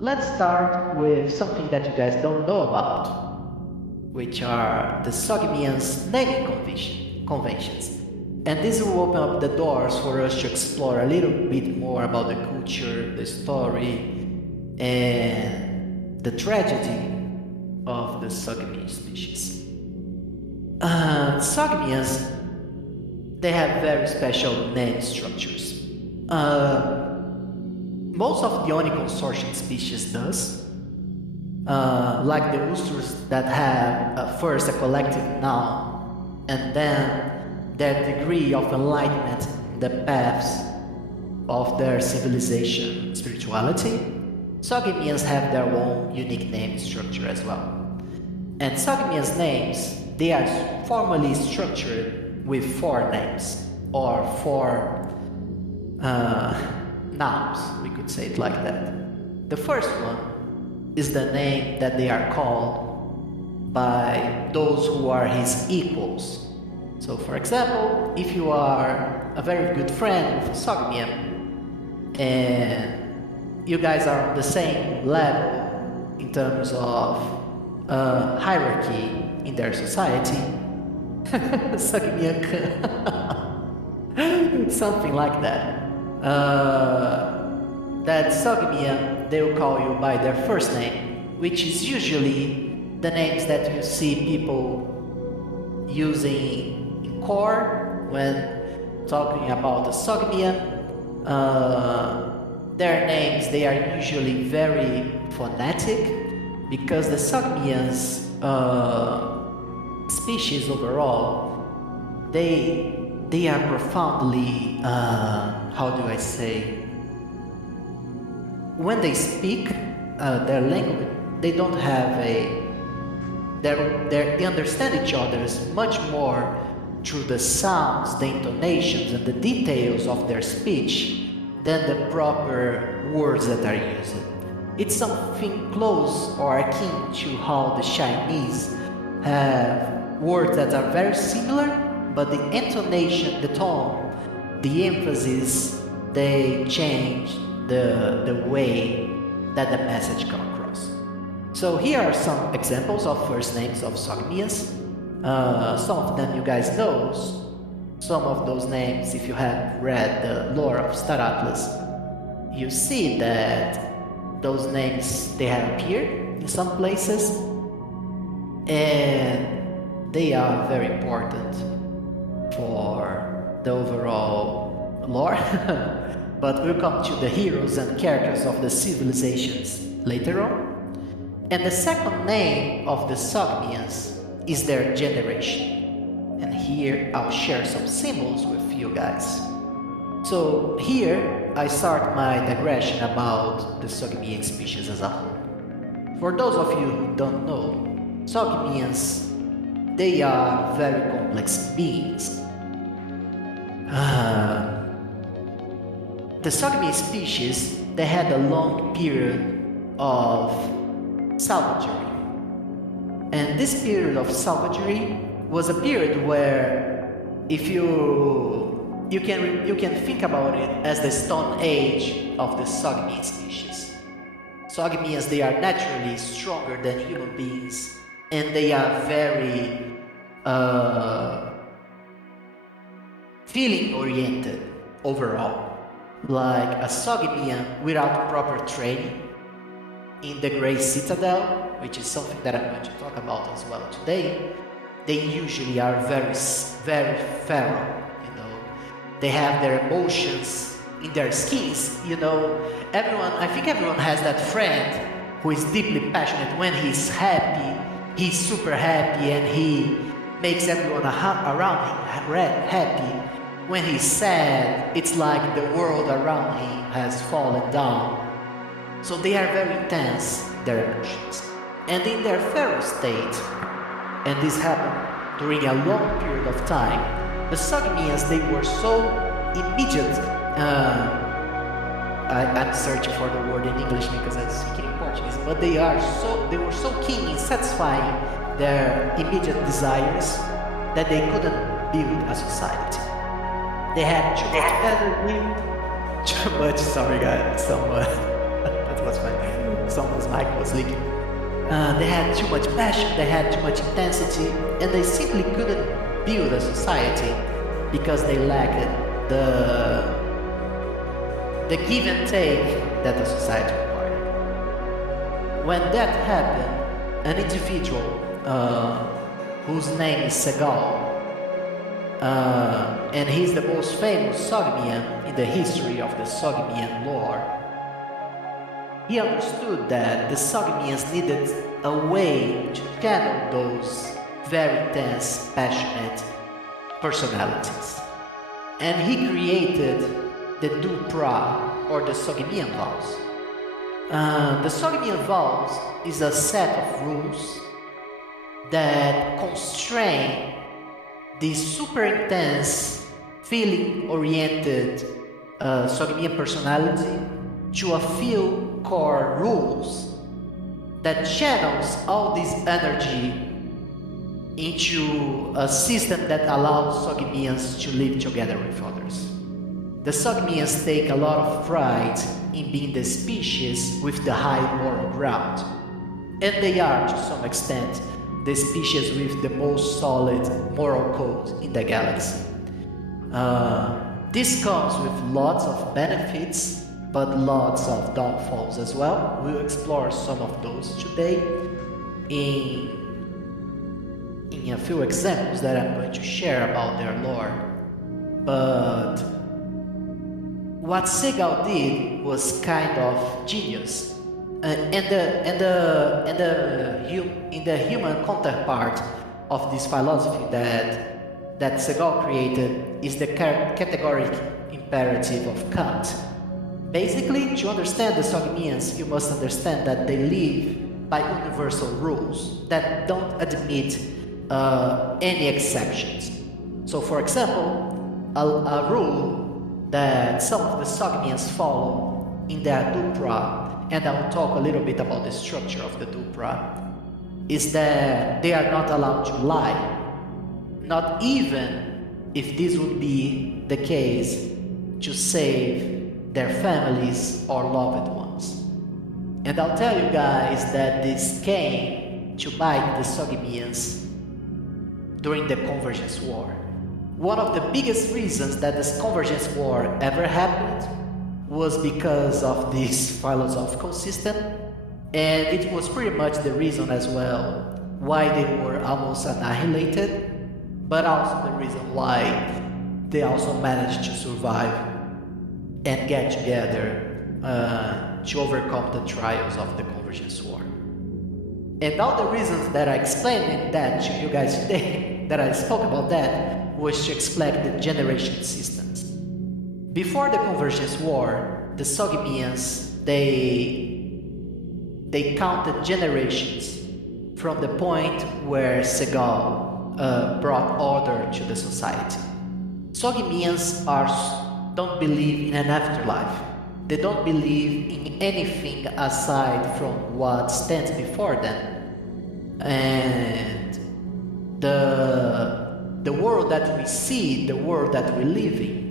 Let's start with something that you guys don't know about, which are the Sogmians naming conventions. And this will open up the doors for us to explore a little bit more about the culture, the story, and the tragedy of the Sogmian species. Sogmians, they have very special name structures. Most of the only consortium species does, like the roosters that have first a collective noun and then their degree of enlightenment in the paths of their civilization, spirituality. Sogmians have their own unique name structure as well. And Sogmians names, they are formally structured with four names or four nouns, we could say it like that. The first one is the name that they are called by those who are his equals. So, for example, if you are a very good friend with a Sogmian and you guys are on the same level in terms of hierarchy in their society, Sogmian, something like that. That Sogmian, they will call you by their first name, which is usually the names that you see people using in core when talking about the Sogmian. Their names, they are usually very phonetic because the Sogmians species overall, they are profoundly, how do I say, when they speak their language, they don't have they understand each other much more through the sounds, the intonations, and the details of their speech than the proper words that are used. It's something close or akin to how the Chinese have words that are very similar, but the intonation, the tone, the emphasis, they change the way that the message comes across. So here are some examples of first names of Sogmians. Some of them you guys know. Some of those names, if you have read the lore of Star Atlas, you see that those names, they have appeared in some places, and they are very important for the overall lore. But we'll come to the heroes and characters of the civilizations later on. And the second name of the Sogmians is their generation. And here I'll share some symbols with you guys. So here I start my digression about the Sogmian species as a whole. For those of you who don't know, Sogmians, they are very complex beings. The Sogmian species, they had a long period of savagery. And this period of savagery was a period where, if you can think about it as the Stone Age of the Sogmian species. Sogmians, they are naturally stronger than human beings, and they are very feeling oriented overall. Like a Sogmian without proper training in the Grey Citadel, which is something that I'm going to talk about as well today, they usually are very, very feral, They have their emotions in their skins, I think everyone has that friend who is deeply passionate. When he's happy, he's super happy and he makes everyone around him happy. When he's sad, it's like the world around him has fallen down. So they are very intense, their emotions. And in their feral state, and this happened during a long period of time, the Sogmians, they were so immediate. I'm searching for the word in English because I'm speaking in Portuguese, but they were so keen in satisfying their immediate desires that they couldn't build a society. They had too much energy, too much, sorry guys, someone That was when someone's mic was leaking. They had too much passion, they had too much intensity, and they simply couldn't build a society because they lacked the give and take that the society required. When that happened, an individual whose name is Segal, and he's the most famous Sogmian in the history of the Sogmian lore, he understood that the Sogmians needed a way to channel those very intense, passionate personalities. And he created the Dupra, or the Sogmian vows. The Sogmian vows is a set of rules that constrain the super intense, feeling-oriented Sogmian personality to a few core rules that channels all this energy into a system that allows Sogmians to live together with others. The Sogmians take a lot of pride in being the species with the high moral ground, and they are, to some extent, the species with the most solid moral code in the galaxy. This comes with lots of benefits, but lots of downfalls as well. We'll explore some of those today in a few examples that I'm going to share about their lore. But what Segal did was kind of genius. In the human counterpart of this philosophy that Segal created is the categoric imperative of Kant. Basically, to understand the Sogmians, you must understand that they live by universal rules that don't admit any exceptions. So, for example, a rule that some of the Sogmians follow in their Dupra, and I'll talk a little bit about the structure of the Dupra, is that they are not allowed to lie, not even if this would be the case to save their families or loved ones. And I'll tell you guys that this came to bite the Sogmians during the Convergence War. One of the biggest reasons that this Convergence War ever happened was because of this philosophical system, and it was pretty much the reason as well why they were almost annihilated, but also the reason why they also managed to survive and get together to overcome the trials of the Convergence War. And all the reasons that I explained that to you guys today, that I spoke about that, was to explain the generation systems. Before the Convergence War, the Sogmians, they counted generations from the point where Segal brought order to the society. Sogmians don't believe in an afterlife. They don't believe in anything aside from what stands before them. And the world that we see, the world that we live in,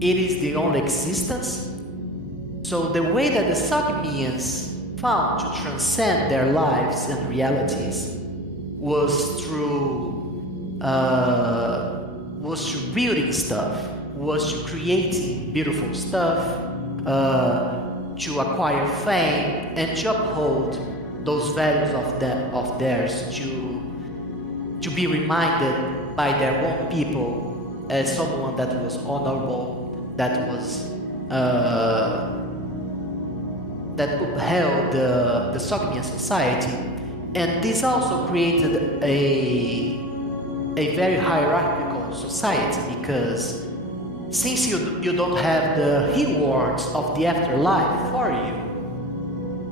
it is the only existence. So the way that the Sogmians found to transcend their lives and realities was through building stuff, was to creating beautiful stuff, to acquire fame, and to uphold those values of theirs, to be reminded by their own people as someone that was honorable, that was that upheld the Sogmian society. And this also created a very hierarchical society, because since you don't have the rewards of the afterlife for you,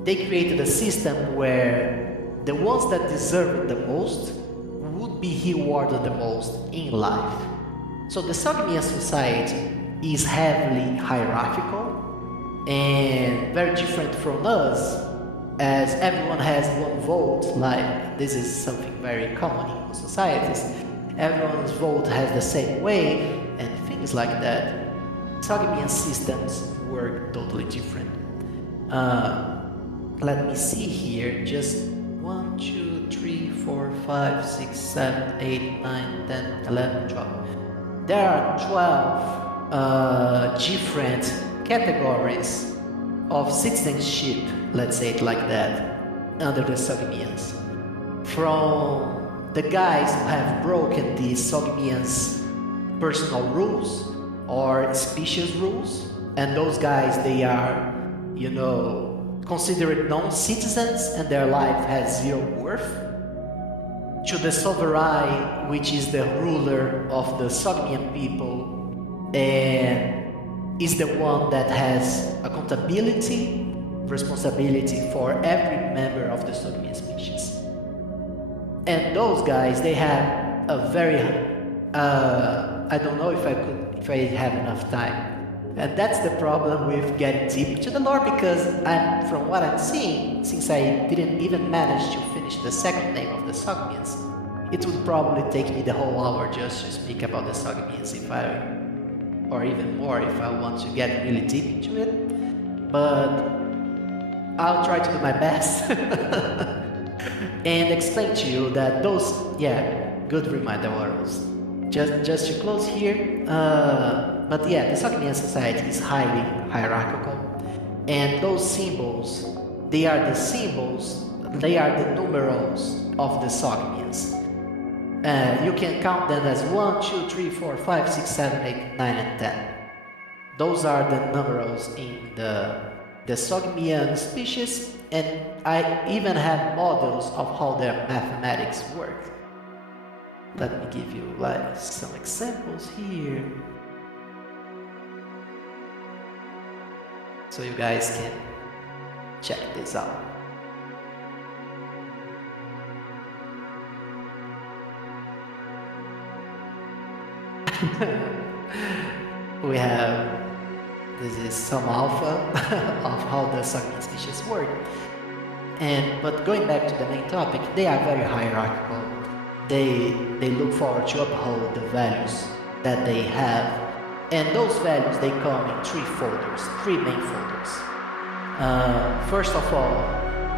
they created a system where the ones that deserve it the most would be rewarded the most in life. So the Sogmian society is heavily hierarchical and very different from us, as everyone has one vote. Like, this is something very common in most societies. Everyone's vote has the same weight and things like that. Sogmian systems work totally different. Let me see here. Just 1, 2, 3, 4, 5, 6, 7, 8, 9, 10, 11, 12. There are 12 different categories of citizenship, let's say it like that, under the Sogmians. From the guys who have broken the Sogmians' personal rules or species rules, and those guys, they are, considered non-citizens and their life has zero worth, to the sovereign, which is the ruler of the Sogmian people and is the one that has accountability, responsibility for every member of the Sogmian species. And those guys, they have a very, I don't know if I have enough time. And that's the problem with getting deep into the lore, because from what I'm seeing, since I didn't even manage to finish the second name of the Sogmians, it would probably take me the whole hour just to speak about the Sogmians or even more if I want to get really deep into it. But I'll try to do my best and explain to you that those, good reminder, Warrels. Just to close here, but the Sogmian society is highly hierarchical, and those symbols, they are the numerals of the Sogmians. You can count them as 1, 2, 3, 4, 5, 6, 7, 8, 9, and 10. Those are the numerals in the Sogmian species, and I even have models of how their mathematics work. Let me give you some examples here, so you guys can check this out. We have, this is some alpha of how the Sogmian species work. But going back to the main topic, they are very hierarchical. They look forward to uphold the values that they have, and those values, they come in three main folders. First of all,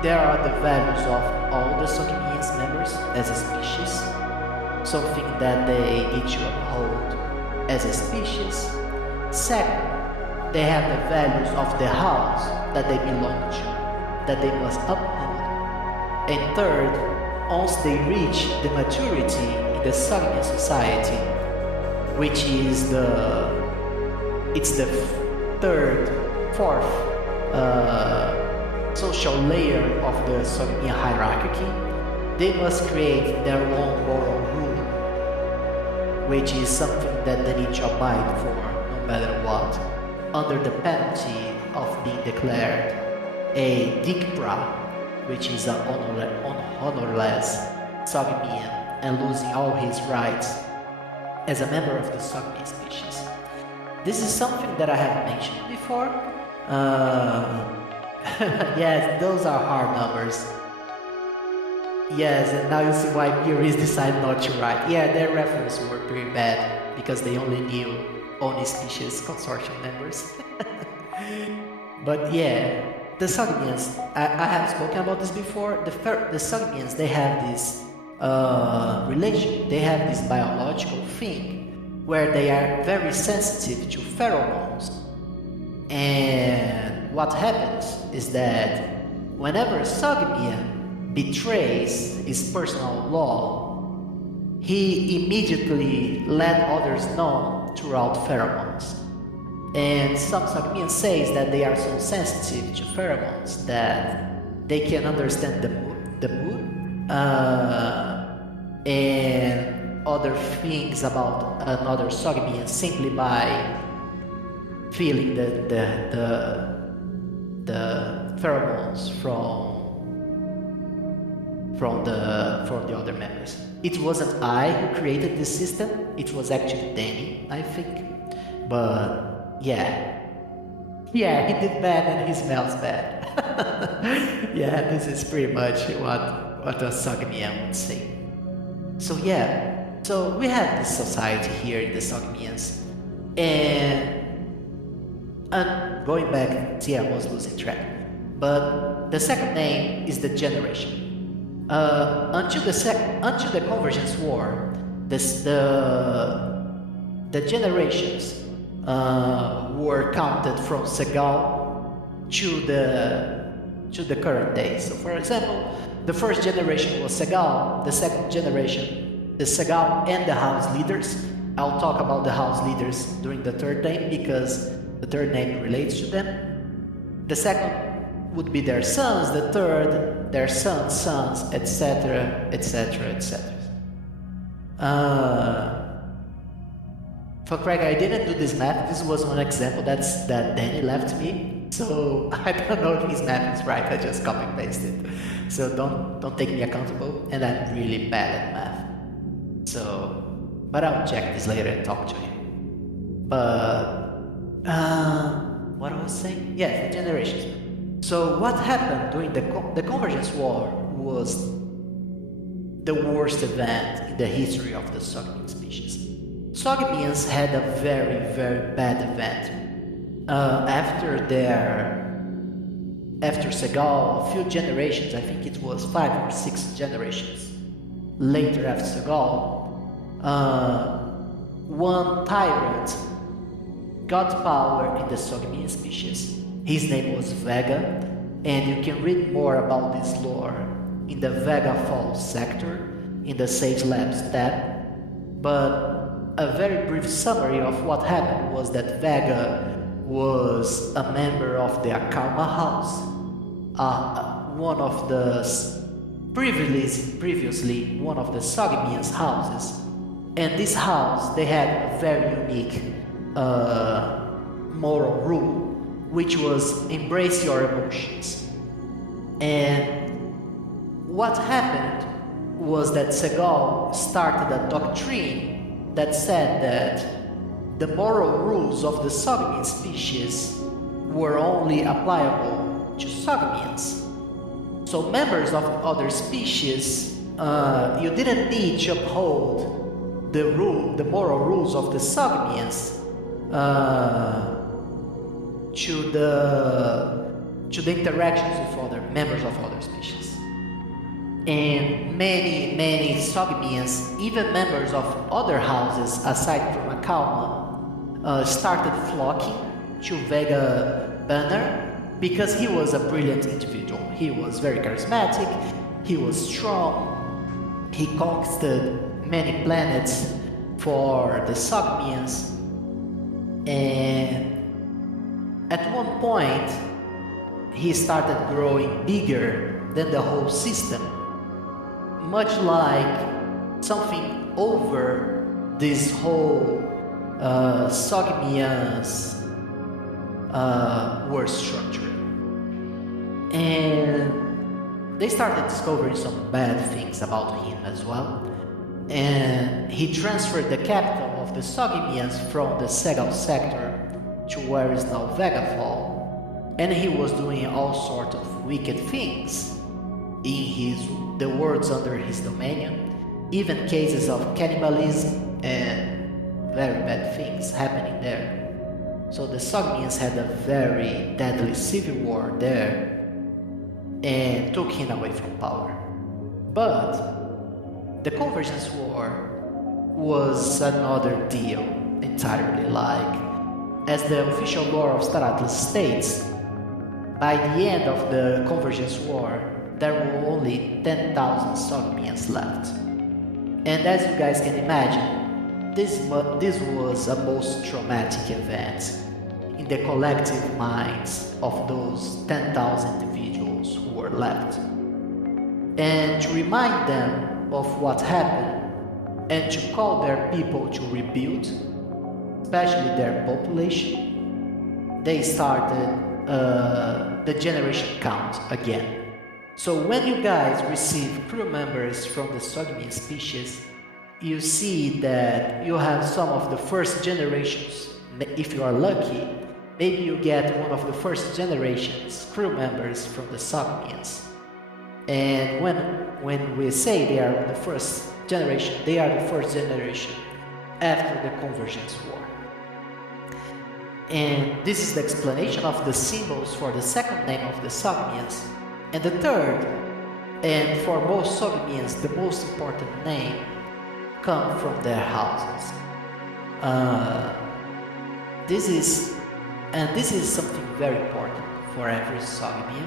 there are the values of all the Sogmians members as a species, something that they need to uphold as a species. Second, they have the values of the house that they belong to, that they must uphold. And third, once they reach the maturity in the Sogmian society, which is the fourth social layer of the Sogmian hierarchy, they must create their own moral rule, which is something that they need to abide for no matter what, under the penalty of being declared a Dikpra, which is an honorless Sogmian, and losing all his rights as a member of the Sogmian species. This is something that I have mentioned before. Yes, those are hard numbers. Yes, and now you see why Puris decided not to write. Yeah, their references were pretty bad, because they only knew only species consortium members. But yeah, the Sogmians, I have spoken about this before. The Sogmians, they have this relation, they have this biological thing where they are very sensitive to pheromones. And what happens is that whenever a Sogmian betrays his personal law, he immediately let others know throughout pheromones. And some Sogmians say that they are so sensitive to pheromones that they can understand the mood and other things about another Sogmian simply by feeling the pheromones from the other members. It wasn't I who created this system, it was actually Danny, I think. But yeah, he did bad and he smells bad. Yeah, this is pretty much what a Sogmian would say. So yeah, so we have this society here in the Sogmians, and going back, see, I was losing track. But the second name is the generation. Until the Convergence War, the generations were counted from Segal to the current day. So, for example, the first generation was Segal, the second generation is Segal and the house leaders. I'll talk about the house leaders during the third name because the third name relates to them. The second would be their sons, the third, their sons, etc., etc., etc. For Craig, I didn't do this math. This was one example that Danny left me. So I don't know if his math is right. I just copy and pasted. So don't take me accountable. And I'm really bad at math. So, but I'll check this later and talk to him. But what was I saying? Yeah, the generations. So what happened during the Convergence War was the worst event in the history of the Sogmian species. Sogmians had a very, very bad event. After Segal, a few generations, I think it was 5 or 6 generations later after Segal, one tyrant got power in the Sogmian species. His name was Vega, and you can read more about this lore in the Vega Falls sector in the Sage Labs tab. But a very brief summary of what happened was that Vega was a member of the Akarma house, one of the previously one of the Sogmians houses, and this house they had a very unique moral rule, which was embrace your emotions. And what happened was that Segal started a doctrine that said that the moral rules of the Sogmian species were only applicable to Sogmians. So members of other species, you didn't need to uphold the moral rules of the Sogmians to the interactions with other members of other species. And many Sogmians, even members of other houses aside from Akalma, started flocking to Vega Banner because he was a brilliant individual. He was very charismatic, he was strong, he conquered many planets for the Sogmians, and at one point he started growing bigger than the whole system, much like something over this whole Sogmians were structured. And they started discovering some bad things about him as well. And he transferred the capital of the Sogmians from the Segal sector to where is now Vegafall. And he was doing all sorts of wicked things in the worlds under his dominion, even cases of cannibalism and very bad things happening there. So the Sogmians had a very deadly civil war there and took him away from power. But the Convergence War was another deal entirely. Like, as the official lore of Star Atlas states, by the end of the Convergence War, there were only 10,000 Sogmians left. And as you guys can imagine, this was a most traumatic event in the collective minds of those 10,000 individuals who were left. And to remind them of what happened and to call their people to rebuild, especially their population, they started the generation count again. So when you guys receive crew members from the Sogmian species, you see that you have some of the first generations. If you are lucky, maybe you get one of the first generations crew members from the Sogmians. And when we say they are the first generation, they are the first generation after the Convergence War. And this is the explanation of the symbols for the second name of the Sogmians. And the third, and for most Sogmians, the most important name, come from their houses. This is something very important for every Sogmian.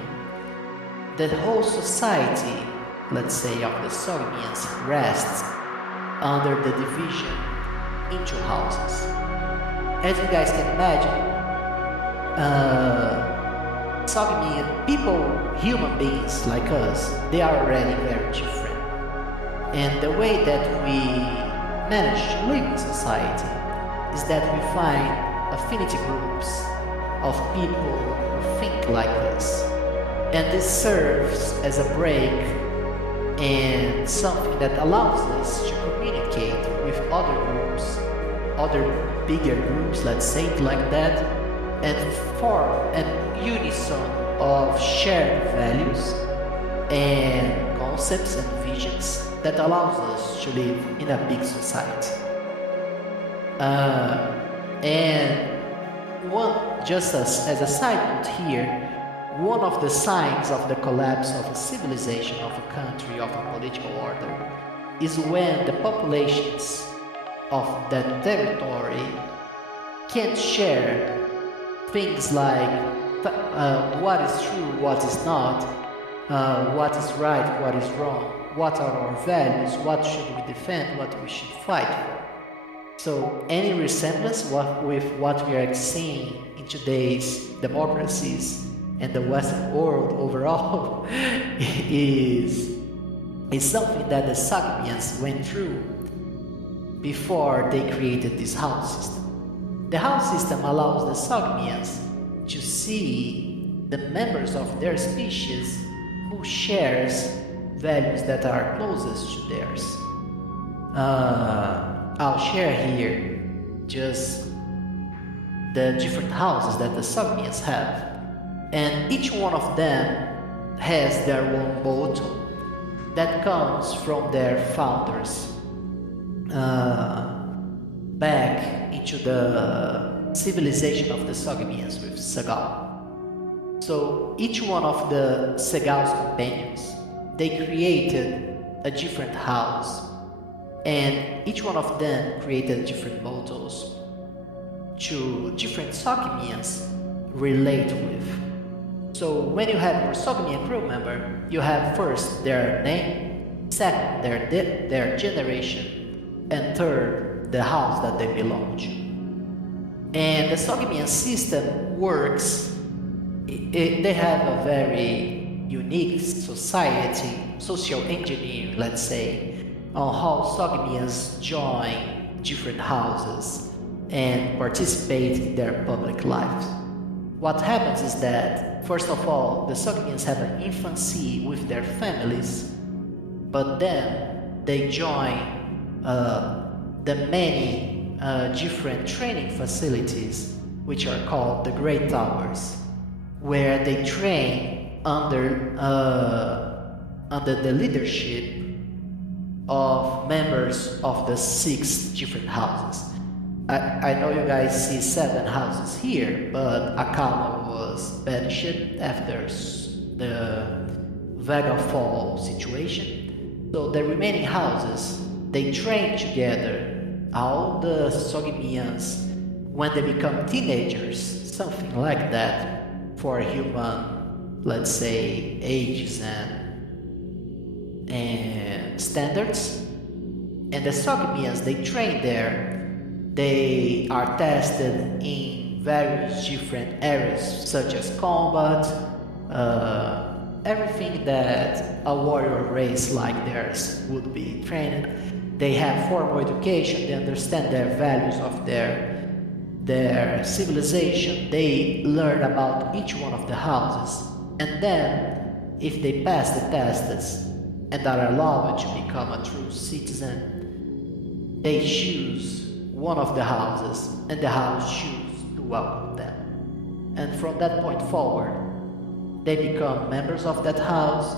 The whole society, let's say, of the Sogmians rests under the division into houses. As you guys can imagine, Sogmian people, human beings like us, they are already very different. And the way that we manage to live in society is that we find affinity groups of people who think like us. And this serves as a break and something that allows us to communicate with other groups, other bigger groups, let's say it like that, and form an unison of shared values and concepts and visions that allows us to live in a big society. Just as a side note here, one of the signs of the collapse of a civilization, of a country, of a political order, is when the populations of that territory can't share things like what is true, what is not, what is right, what is wrong, what are our values, what should we defend, what we should fight for. So any resemblance with what we are seeing in today's democracies and the Western world overall is something that the Sogmians went through before they created this house system. The house system allows the Sogmians to see the members of their species who shares values that are closest to theirs. I'll share here just the different houses that the Sogmians have. And each one of them has their own motto that comes from their founders back into the civilization of the Sogmians with Segal. So each one of the Segal's companions, they created a different house, and each one of them created different mottos to different Sogmians relate with. So when you have your Sogmian crew member, you have first their name, second their generation, and third the house that they belong to. And the Sogmian system works. They have a very unique society, social engineering, let's say, on how Sogmians join different houses and participate in their public lives. What happens is that, first of all, the Sogmians have an infancy with their families, but then they join the many different training facilities, which are called the Great Towers, where they train under the leadership of members of the 6 different houses. I know you guys see 7 houses here, but Akala was banished after the Vega Fall situation. So the remaining houses, they train together, all the Sogmians, when they become teenagers, something like that, for human, let's say, ages and standards. And the Sogmians, they train there. They are tested in various different areas, such as combat, everything that a warrior race like theirs would be trained. They have formal education, they understand their values of their civilization, they learn about each one of the houses, and then, if they pass the tests and are allowed to become a true citizen, they choose one of the houses, and the house chooses to welcome them. And from that point forward, they become members of that house,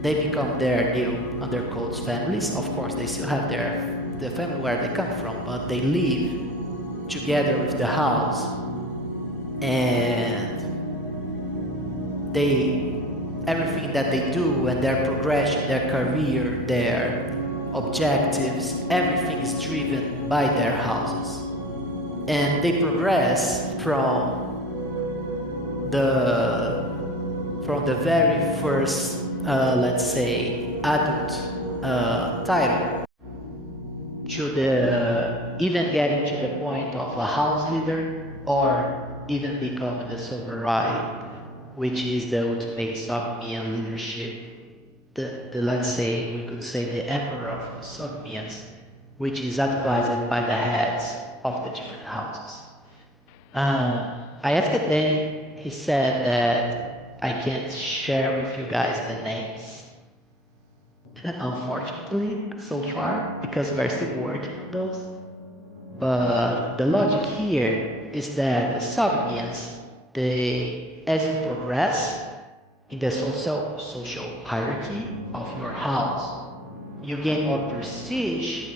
they become their new undercoats families. Of course, they still have the family where they come from, but they live together with the house, and they everything that they do and their progression, their career, their objectives, everything is driven by their houses. And they progress the from the very first, let's say, adult title to the even getting to the point of a house leader or even becoming the samurai, which is the ultimate Sogmian leadership. The let's say we could say the emperor of Sogmians, which is advised by the heads of the different houses. I asked him, he said that I can't share with you guys the names. Unfortunately, so far, because we're still working on those. But the logic here is that the Sogdians, as you progress in the social hierarchy of your house, you gain more prestige,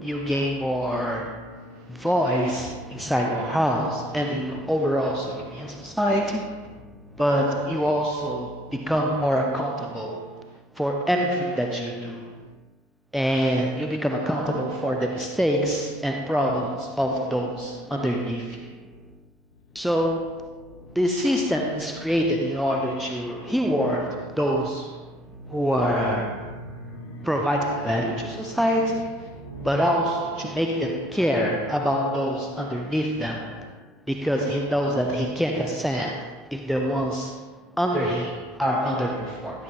you gain more voice inside your house and in overall Sogdian society, but you also become more accountable for everything that you do, and you become accountable for the mistakes and problems of those underneath you. So this system is created in order to reward those who are providing value to society, but also to make them care about those underneath them, because he knows that he can't ascend if the ones under him are underperforming.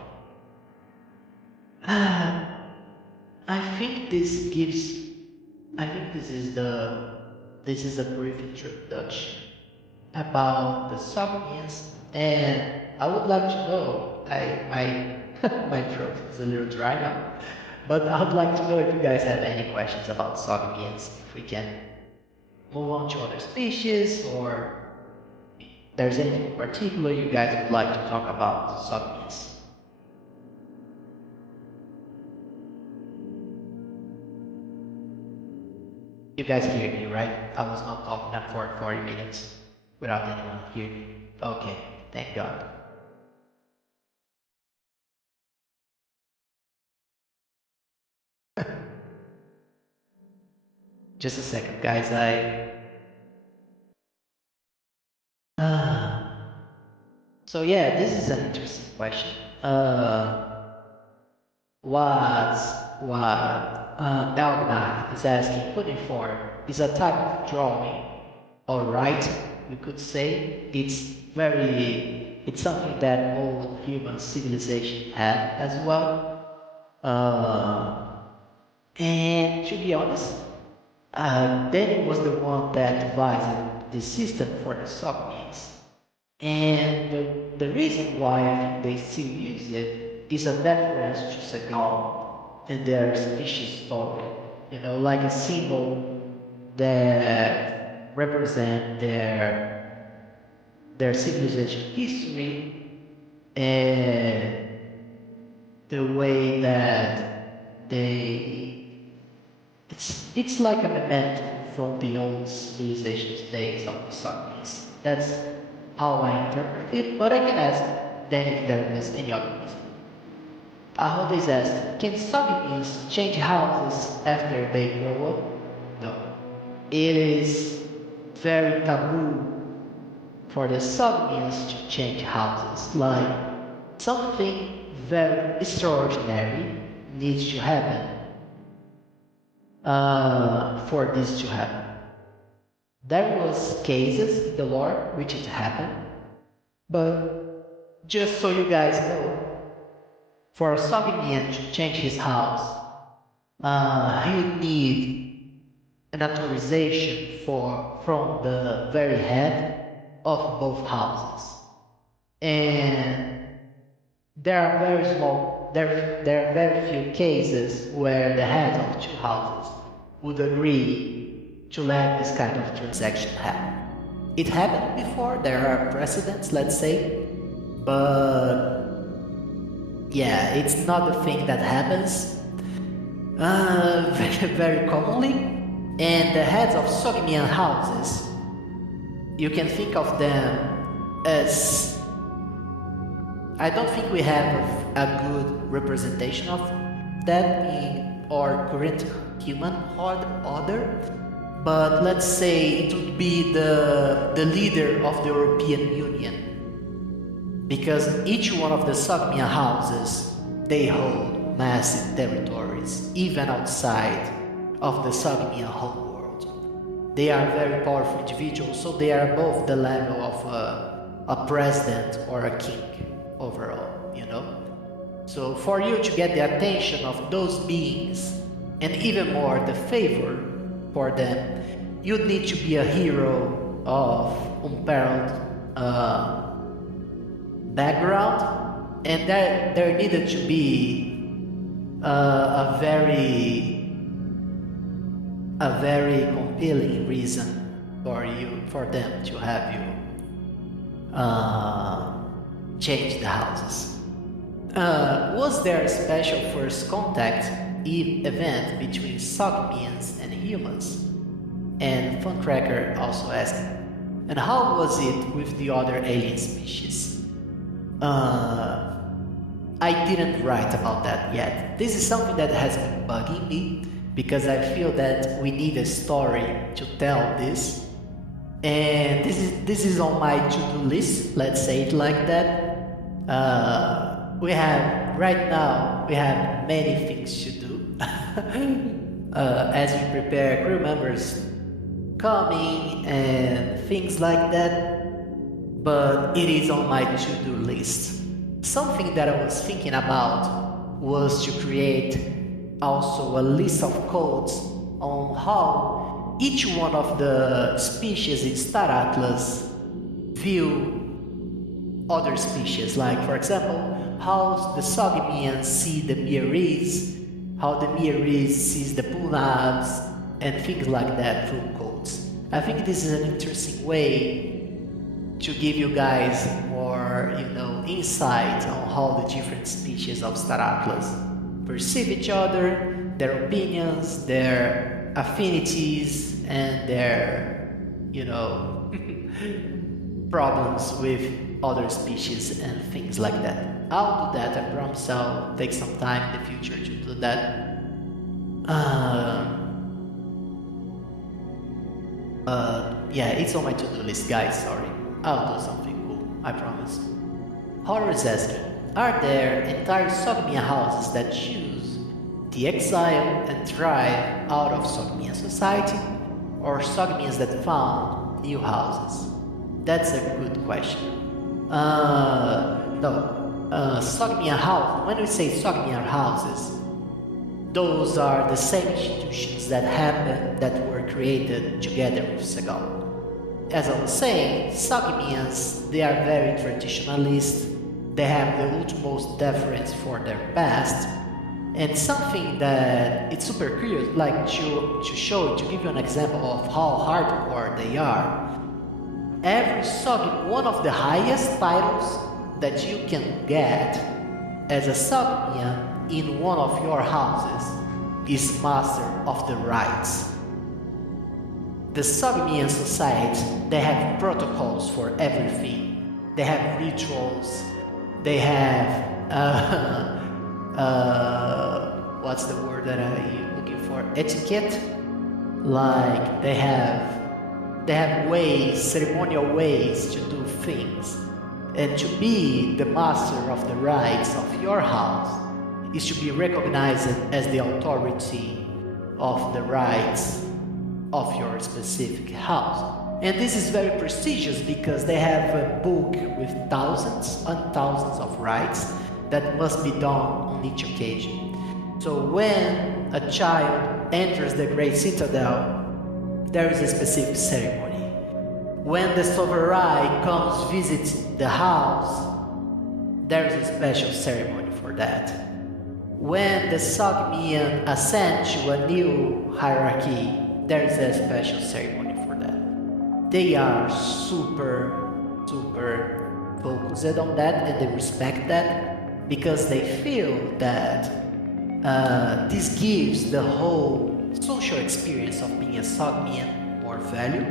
I think this gives. I think this is a brief introduction about the Sogdians, and I would like to know. My throat is a little dry now, but I would like to know if you guys have any questions about Sogdians. If we can move on to other species, or there's anything in particular you guys would like to talk about Sogdians. You guys hear me, right? I was not talking for 40 minutes without anyone hearing me. Okay, thank God. Just a second, guys. Uh, so yeah, this is an interesting question. What Elgnar is asking, cuneiform is a type of drawing, or writing, we could say. It's something that all human civilization have as well. And to be honest, Danny was the one that devised the system for the Sogdians. And the reason why I think they still use it is a reference to Segal and their species story. You know, like a symbol that represent their civilization history and the way that it's like a memento from the old civilization's days of the Socrates. That's how I interpret it, but I can ask then if there is any other reason. I always ask, can Socrates change houses after they grow up? No. It is very taboo for the Sogdians to change houses. Like, something very extraordinary needs to happen for this to happen. There was cases in the lore which it happened, but just so you guys know, for a Sogdian to change his house, he would need an authorization from the very head of both houses. And there are very few cases where the heads of two houses would agree to let this kind of transaction happen. It happened before, there are precedents, let's say, but yeah, it's not a thing that happens very, very commonly. And the heads of Sogdian houses You can think of them as, I don't think we have a good representation of that in our current human order, but let's say it would be the leader of the European Union, because each one of the Sogmian houses, they hold massive territories, even outside of the Sogmian homeworld. They are very powerful individuals, so they are above the level of a president or a king overall, you know? So for you to get the attention of those beings, and even more the favor for them, you need to be a hero of unparalleled background, and there needed to be a very compelling reason for them to have you change the houses. Was there a special first contact event between Sogmians and humans? And Funcracker also asked, and how was it with the other alien species? I didn't write about that yet. This is something that has been bugging me, because I feel that we need a story to tell this. And this is on my to-do list, let's say it like that. Right now we have many things to do as we prepare crew members coming and things like that, but it is on my to-do list. Something that I was thinking about was to create also a list of codes on how each one of the species in Star Atlas view other species, like for example, how the Sogmians see the Miaris, how the Miaris sees the Punabs, and things like that through codes. I think this is an interesting way to give you guys more, insight on how the different species of Star Atlas perceive each other, their opinions, their affinities, and their, problems with other species and things like that. I'll do that, I promise. I'll take some time in the future to do that. Yeah, it's on my to-do list, guys, sorry. I'll do something cool, I promise. Horus asking, are there entire Sogmian houses that choose the exile and thrive out of Sogmian society, or Sogmians that found new houses? That's a good question. No. Sogmian house, when we say Sogmian houses, those are the same institutions that were created together with Segal. As I was saying, Sogmians, they are very traditionalist, they have the utmost deference for their past, and something that it's super curious, like to give you an example of how hardcore they are. Every Sogmian, one of the highest titles that you can get as a Sogmian in one of your houses is Master of the Rites. The Sogmian society, they have protocols for everything. They have rituals, they have what's the word that I'm looking for? Etiquette. Like they have ways, ceremonial ways to do things. And to be the master of the rites of your house is to be recognized as the authority of the rites of your specific house. And this is very prestigious because they have a book with thousands and thousands of rites that must be done on each occasion. So when a child enters the Great Citadel, there is a specific ceremony. When the Sovereign comes visit the house, there is a special ceremony for that. When the Sogmian ascend to a new hierarchy, there is a special ceremony for that. They are super focused on that, and they respect that because they feel that this gives the whole social experience of being a Sogmian more value.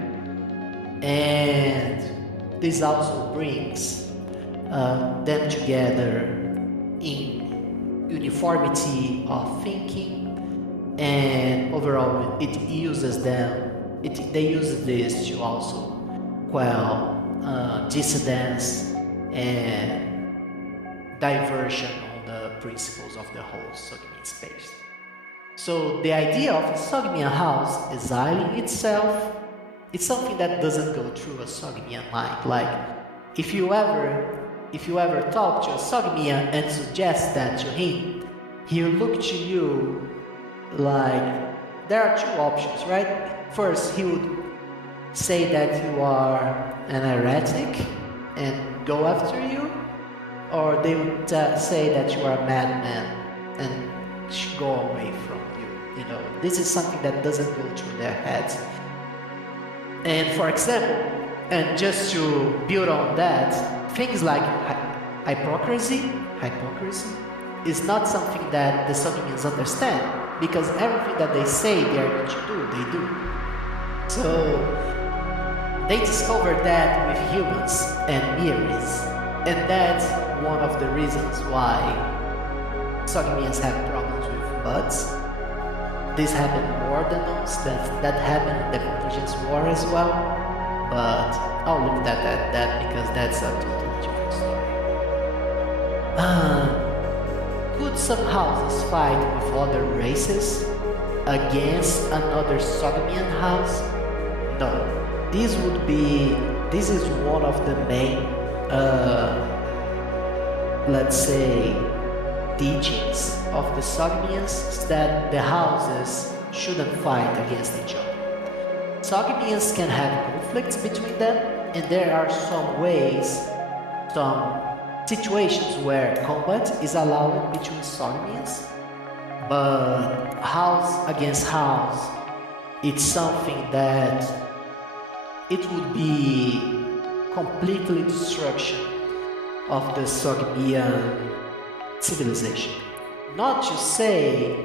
And this also brings them together in uniformity of thinking, and overall it uses them. They use this to also quell dissidence and diversion on the principles of the whole Sogmian space. So the idea of a Sogmian house exiling itself, it's something that doesn't go through a Sogmian mind. Like if you ever talk to a Sogmian and suggest that to him, he'll look to you like there are two options, right? First, he would say that you are an heretic and go after you, or they would say that you are a madman and go away from you. You know, this is something that doesn't go through their heads. And for example, and just to build on that, things like hypocrisy is not something that the Sogmians understand, because everything that they say they are going to do, they do. So they discovered that with humans and mirrors, and that's one of the reasons why Sogmians have problems with buds. This happened more than once. That happened in the Convergence War as well, but I'll leave that at that because that's a totally different story. Could some houses fight with other races against another Sogmian house? No. This is one of the main, let's say, teachings of the Sogmians, that the houses shouldn't fight against each other. Sogmians can have conflicts between them, and there are some situations where combat is allowed between Sogmians, but house against house, it's something that it would be completely destruction of the Sogmian civilization. Not to say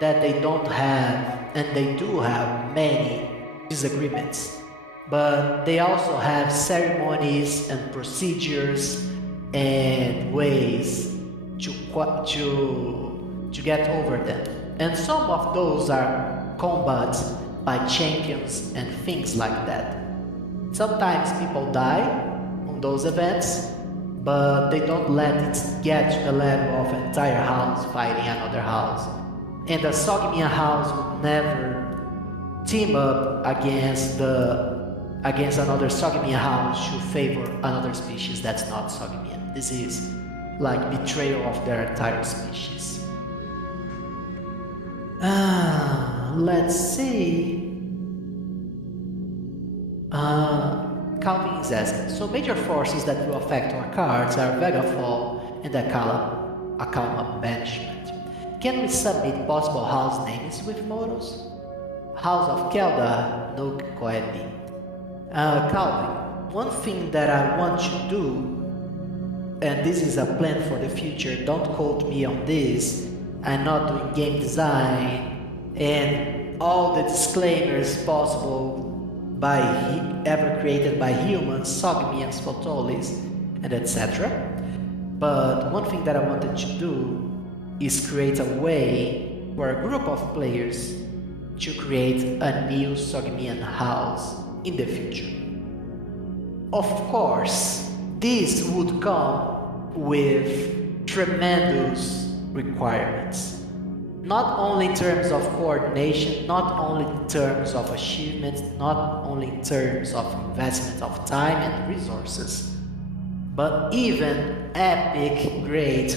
that they don't have, and they do have, many disagreements, but they also have ceremonies and procedures and ways to get over them. And some of those are combats by champions and things like that. Sometimes people die on those events, but they don't let it get to the level of an entire house fighting another house. And a Sogmian house would never team up against another Sogmian house to favor another species that's not Sogmian. This is like betrayal of their entire species. Let's see. Calvin is asking, so major forces that will affect our cards are Vegafall and Akalma banishment. Can we submit possible house names with models? House of Keldar, Nook Koebi. Calvin, one thing that I want to do, and this is a plan for the future, don't quote me on this, I'm not doing game design, and all the disclaimers possible ever created by humans, Sogmians, Photolis, and etc. But one thing that I wanted to do is create a way for a group of players to create a new Sogmian house in the future. Of course, this would come with tremendous requirements. Not only in terms of coordination, not only in terms of achievements, not only in terms of investment of time and resources, but even epic grade,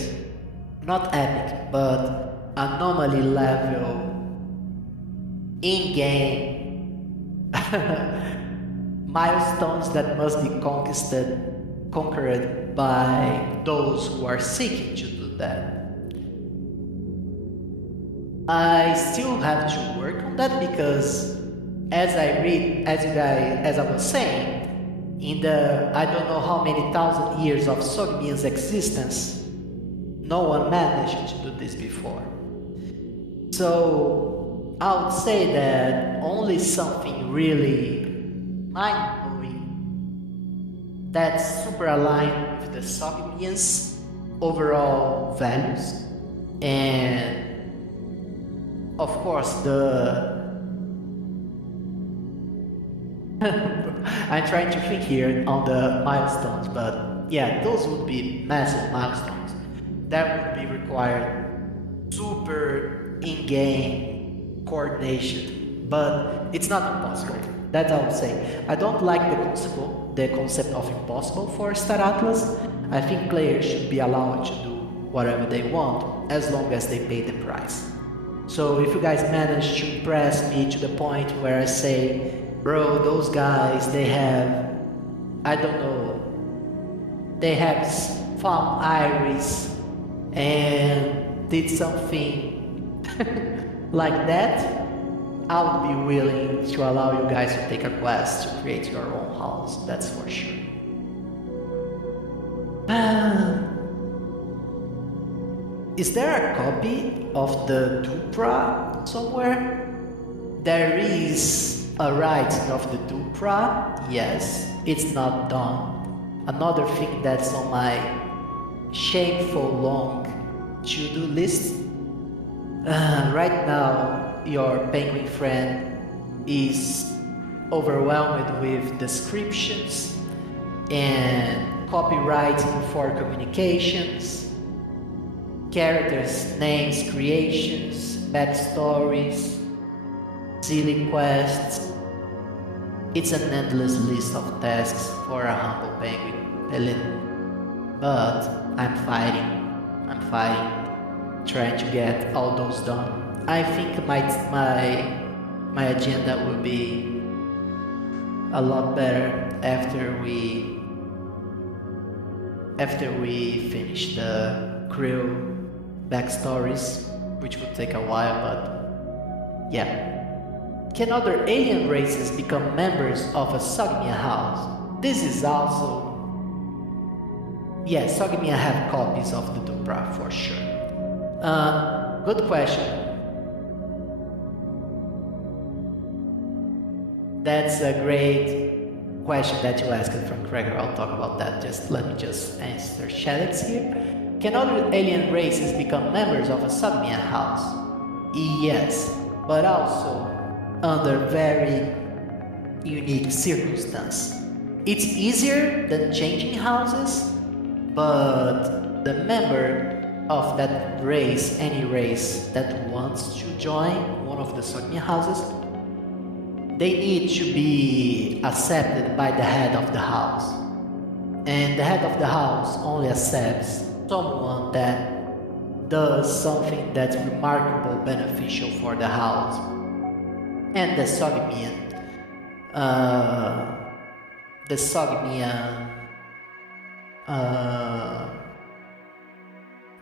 not epic, but anomaly level in-game milestones that must be conquered by those who are seeking to do that. I still have to work on that because as I was saying, in the I don't know how many thousand years of Sogmian's existence, no one managed to do this before. So I would say that only something really mind-blowing that's super aligned with the Sogmians' overall values. And of course, I'm trying to think here on the milestones, but yeah, those would be massive milestones. That would be required super in-game coordination, but it's not impossible. That I would say. I don't like the concept of impossible for Star Atlas. I think players should be allowed to do whatever they want as long as they pay the price. So if you guys manage to impress me to the point where I say, bro, those guys, they have, I don't know, they have found Iris and did something like that, I would be willing to allow you guys to take a quest to create your own house, that's for sure. Is there a copy of the Dupra somewhere? There is a writing of the Dupra, yes, it's not done. Another thing that's on my shameful long to-do list. Right now, your penguin friend is overwhelmed with descriptions and copywriting for communications, characters, names, creations, backstories, silly quests. It's an endless list of tasks for a humble penguin, but I'm fighting, trying to get all those done. I think my agenda will be a lot better after we finish the crew backstories, which would take a while, but yeah. Can other alien races become members of a Sogmia house? This is also... Yeah, Sogmia have copies of the Dupra for sure. Good question. That's a great question that you asked from Gregor. I'll talk about that. Let me answer Shadix here. Can other alien races become members of a Sogmia house? Yes, but also under very unique circumstance. It's easier than changing houses, but the member of that race, any race that wants to join one of the Sogmia houses, they need to be accepted by the head of the house. And the head of the house only accepts someone that does something that's remarkable, beneficial for the house. And the Sogmian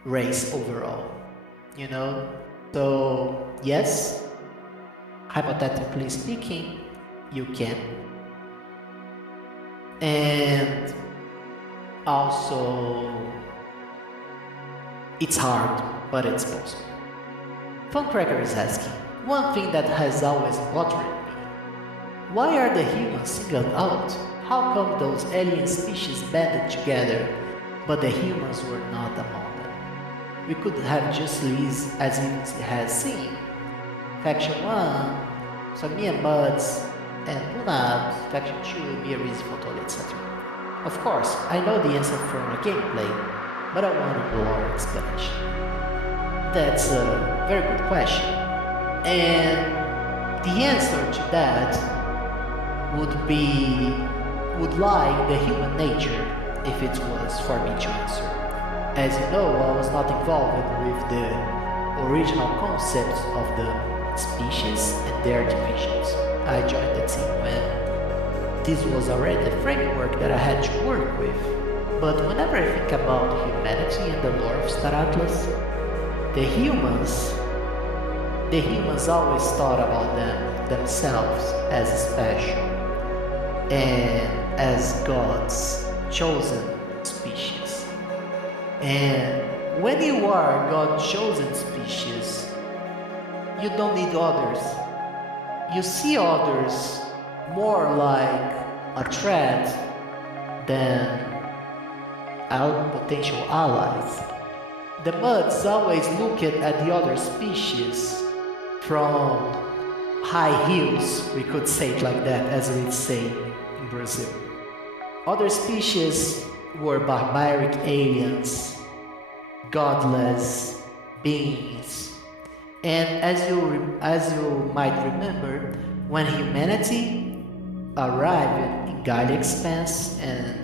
race overall, you know? So, yes, hypothetically speaking, you can. And also, it's hard, but it's possible. Funcracker is asking, one thing that has always bothered me. Why are the humans singled out? How come those alien species banded together, but the humans were not among them? We could have just least as he has seen. Faction 1, Sogmian Buds, and Lunab, Faction 2, Miariz, Fotoli, etc. Of course, I know the answer from the gameplay, but I want a lore explanation. That's a very good question. And the answer to that would lie in the human nature if it was for me to answer. As you know, I was not involved with the original concepts of the species and their divisions. I joined the team when this was already the framework that I had to work with. But whenever I think about humanity and the lore of Star Atlas, the humans always thought about themselves as special and as God's chosen species. And when you are God's chosen species, you don't need others. You see others more like a threat than potential allies. The muds always looked at the other species from high heels, we could say it like that, as we'd say in Brazil. Other species were barbaric aliens, godless beings. And as you might remember, when humanity arrived in Gaia Expanse and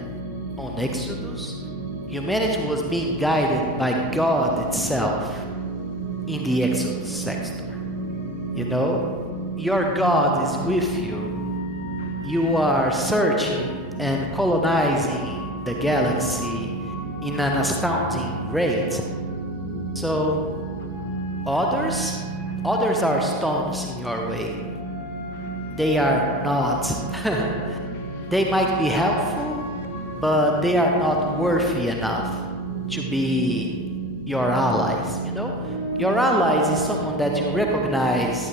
on Exodus, humanity was being guided by God itself in the Exodus sector. You know, your God is with you. You are searching and colonizing the galaxy in an astounding rate. So others are stones in your way. They are not. They might be helpful, but they are not worthy enough to be your allies, you know? Your allies is someone that you recognize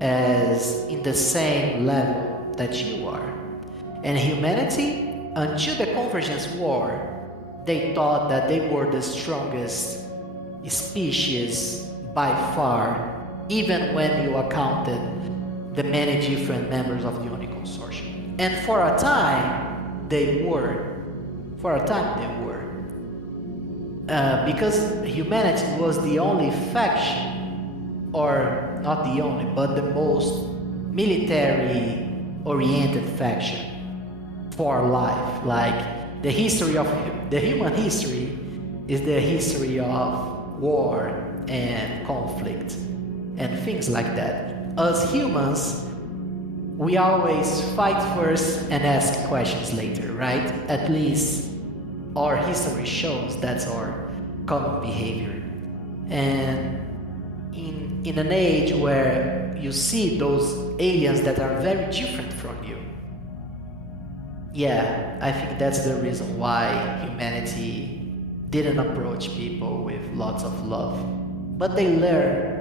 as in the same level that you are. And humanity, until the Convergence War, they thought that they were the strongest species by far, even when you accounted the many different members of the Uni Consortium. And for a time, they were. Because humanity was the only faction, or not the only, but the most military-oriented faction for life. Like the history of the human history is the history of war and conflict and things like that. As humans, we always fight first and ask questions later, right? At least our history shows that's our common behavior. And in an age where you see those aliens that are very different from you, yeah, I think that's the reason why humanity didn't approach people with lots of love. But they learn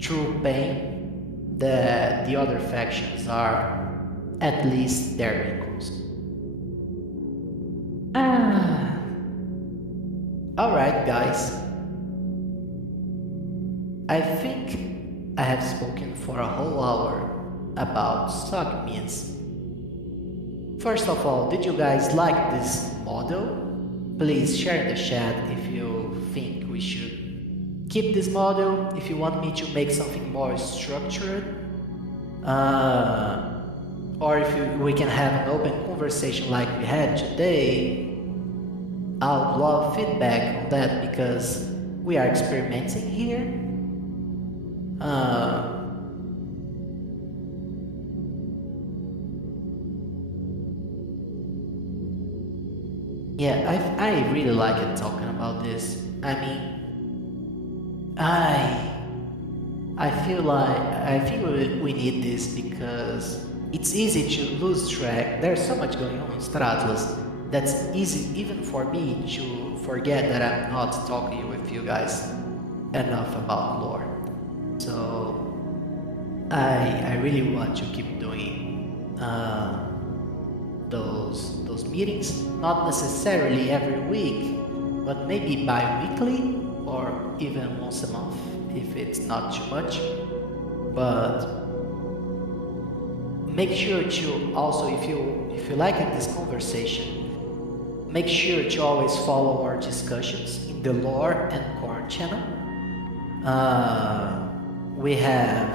through pain that the other factions are at least their equals. Alright, guys. I think I have spoken for a whole hour about Sogmians. First of all, did you guys like this model? Please share in the chat if you think we should keep this model, if you want me to make something more structured, or if we can have an open conversation like we had today. I would love feedback on that because we are experimenting here. Yeah, I really like it talking about this. I mean, I feel we need this because it's easy to lose track. There's so much going on in Star Atlas that's easy even for me to forget that I'm not talking with you guys enough about lore. So I really want to keep doing those meetings, not necessarily every week, but maybe bi-weekly or even once a month if it's not too much. But make sure to also, if you like this conversation, make sure to always follow our discussions in the Lore and Corn channel. We have,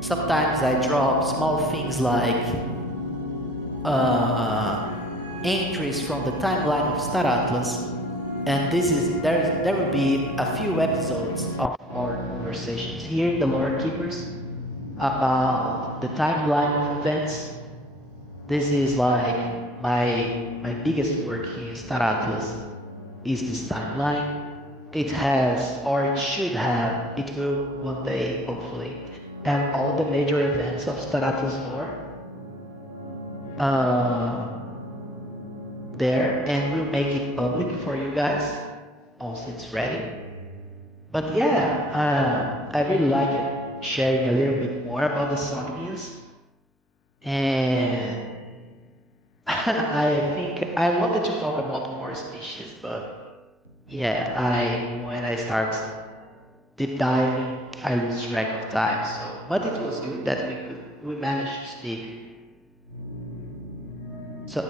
sometimes I drop small things like entries from the timeline of Star Atlas, and there will be a few episodes of our conversations here in the Lore Keepers about the timeline of events. This is like my biggest work here in Star Atlas is this timeline. It has, or it should have, it will one day hopefully have all the major events of Star Atlas lore there, and we'll make it public for you guys once it's ready. But yeah, I really like it, sharing a little bit more about the Sogmians. And I think I wanted to talk about more species, but yeah, I when I start deep diving, I lose track of time. So, but it was good that we managed to speak. So,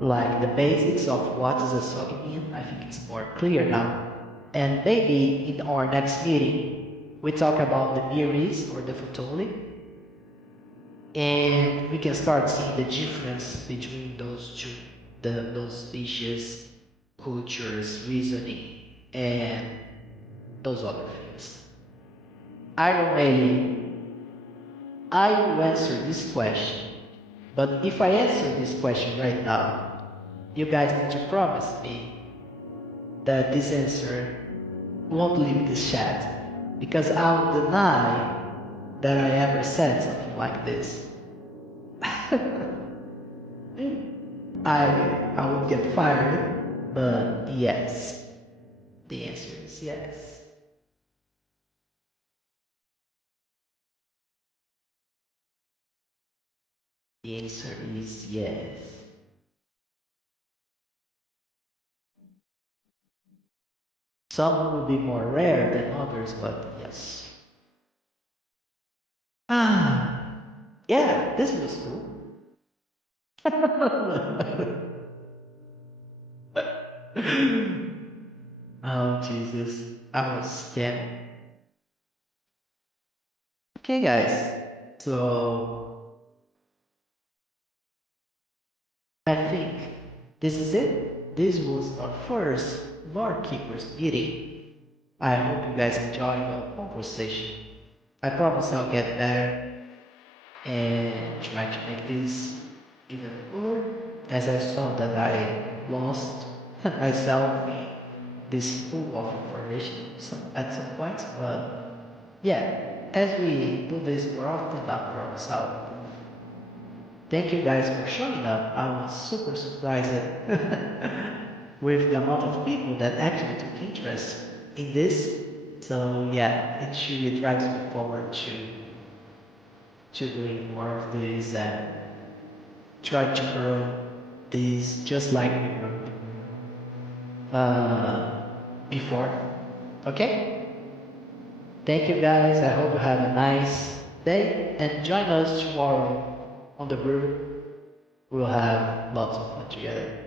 like the basics of what is a soggy I think it's more clear now. And maybe in our next meeting, we talk about the Miris or the Futoli, and we can start seeing the difference between those two, those species, cultures, reasoning, and those other things. I don't really, I will answer this question, but if I answer this question right now, you guys need to promise me that this answer won't leave this chat, because I'll deny that I ever said something like this. I I would get fired, but yes. The answer is yes. The answer is yes. Some will be more rare than others, but yes. Ah, yeah, this was cool. Oh, Jesus. I was 10. Okay, guys. So, I think this is it. This was our first Barkeepers meeting. I hope you guys enjoyed the conversation. I promise I'll get better and try to make this even more, as I saw that I lost myself in this pool of information at some point. But yeah, as we do this more often, I promise I'll. Thank you guys for showing up. I was super surprised with the amount of people that actually took interest in this. So yeah, it really drives me forward to doing more of this and try to grow this just like we grew before. Okay? Thank you guys. I hope you have a nice day and join us tomorrow on the brew. We'll have lots of fun together.